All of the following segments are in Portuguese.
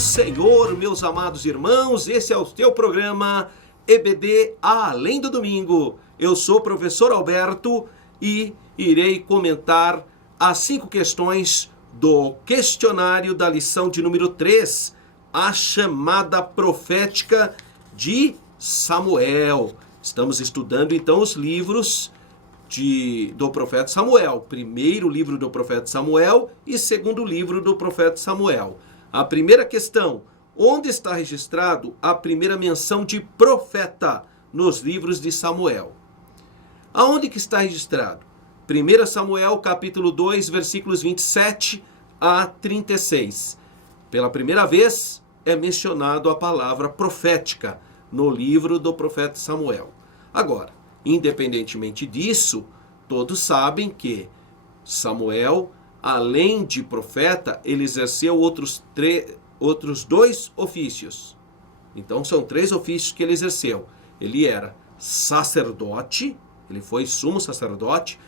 Senhor, meus amados irmãos, esse é o teu programa EBD Além do Domingo. Eu sou o professor Alberto e irei comentar as 5 questões do questionário da lição de número 3, a chamada profética de Samuel. Estamos estudando então os livros do profeta Samuel, primeiro livro do profeta Samuel e segundo livro do profeta Samuel. A primeira questão: onde está registrado a primeira menção de profeta nos livros de Samuel? Aonde que está registrado? 1 Samuel capítulo 2, versículos 27 a 36. Pela primeira vez é mencionado a palavra profética no livro do profeta Samuel. Agora, independentemente disso, todos sabem que Samuel, além de profeta, ele exerceu outros 2 ofícios. Então são 3 ofícios que ele exerceu. Ele era sacerdote, ele foi sumo sacerdote,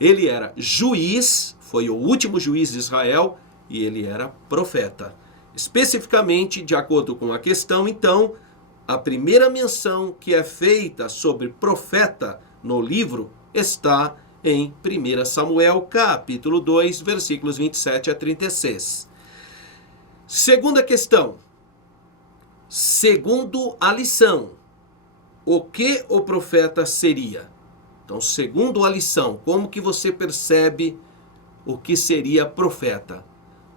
ele era juiz, foi o último juiz de Israel, e ele era profeta. Especificamente, de acordo com a questão, então, a primeira menção que é feita sobre profeta no livro está em 1 Samuel, capítulo 2, versículos 27 a 36. Segunda questão. Segundo a lição, o que o profeta seria? Então, segundo a lição, como que você percebe o que seria profeta?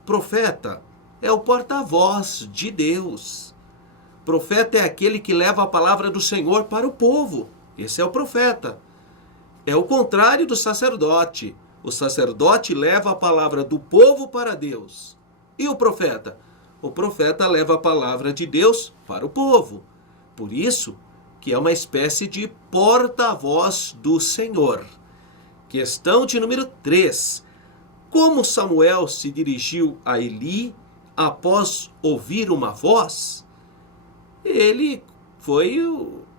Profeta é o porta-voz de Deus. Profeta é aquele que leva a palavra do Senhor para o povo. Esse é o profeta. É o contrário do sacerdote. O sacerdote leva a palavra do povo para Deus. E o profeta? O profeta leva a palavra de Deus para o povo. Por isso que é uma espécie de porta-voz do Senhor. Questão de número 3. Como Samuel se dirigiu a Eli após ouvir uma voz? Ele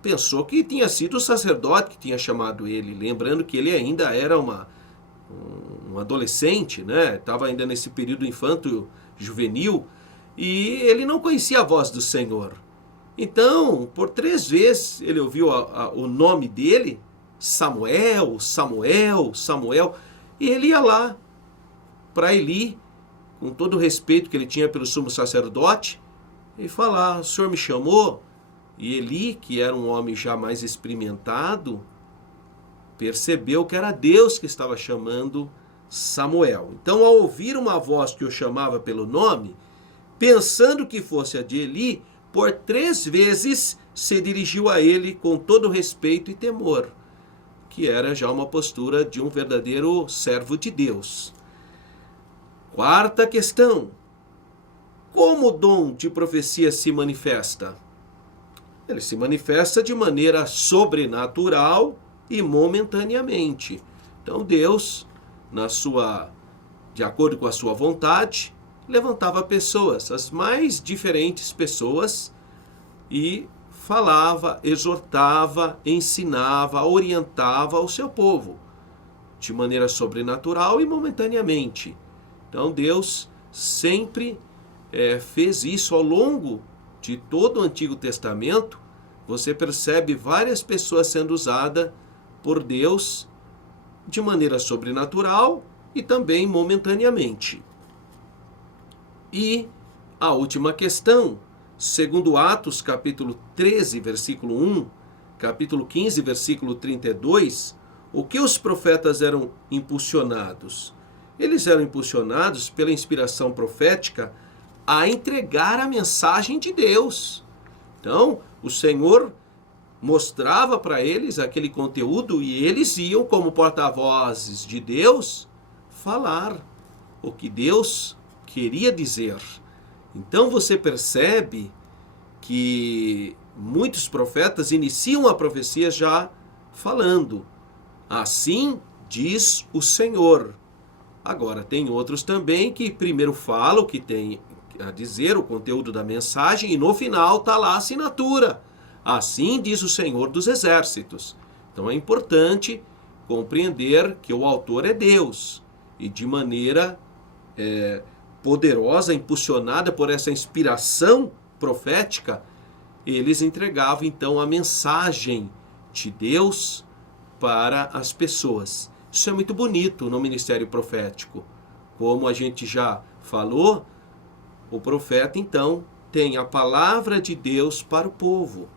pensou que tinha sido o sacerdote que tinha chamado ele, lembrando que ele ainda era um adolescente, né? Estava ainda nesse período infanto-juvenil, e ele não conhecia a voz do Senhor. Então, por 3 vezes ele ouviu o nome dele, Samuel, Samuel, Samuel, e ele ia lá para Eli, com todo o respeito que ele tinha pelo sumo sacerdote, e falar: o Senhor me chamou? E Eli, que era um homem já mais experimentado, percebeu que era Deus que estava chamando Samuel. Então, ao ouvir uma voz que o chamava pelo nome, pensando que fosse a de Eli, por 3 vezes se dirigiu a ele com todo respeito e temor, que era já uma postura de um verdadeiro servo de Deus. Quarta questão. Como o dom de profecia se manifesta? Ele se manifesta de maneira sobrenatural e momentaneamente. Então Deus, de acordo com a sua vontade, levantava pessoas, as mais diferentes pessoas, e falava, exortava, ensinava, orientava o seu povo, de maneira sobrenatural e momentaneamente. Então Deus sempre fez isso ao longo de todo o Antigo Testamento. Você percebe várias pessoas sendo usadas por Deus de maneira sobrenatural e também momentaneamente. E a última questão, segundo Atos capítulo 13, versículo 1, capítulo 15, versículo 32, o que os profetas eram impulsionados? Eles eram impulsionados pela inspiração profética a entregar a mensagem de Deus. Então, o Senhor mostrava para eles aquele conteúdo e eles iam, como porta-vozes de Deus, falar o que Deus queria dizer. Então você percebe que muitos profetas iniciam a profecia já falando: assim diz o Senhor. Agora, tem outros também que primeiro falam o que tem a dizer, o conteúdo da mensagem, e no final está lá a assinatura: assim diz o Senhor dos Exércitos. Então é importante compreender que o autor é Deus, e de maneira poderosa, impulsionada por essa inspiração profética, eles entregavam então a mensagem de Deus para as pessoas. Isso é muito bonito no ministério profético. Como a gente já falou, o profeta então tem a palavra de Deus para o povo.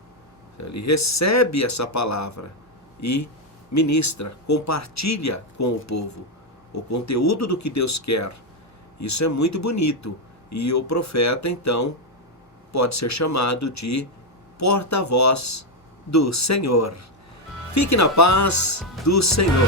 Ele recebe essa palavra e ministra, compartilha com o povo o conteúdo do que Deus quer. Isso é muito bonito. E o profeta então pode ser chamado de porta-voz do Senhor. Fique na paz do Senhor.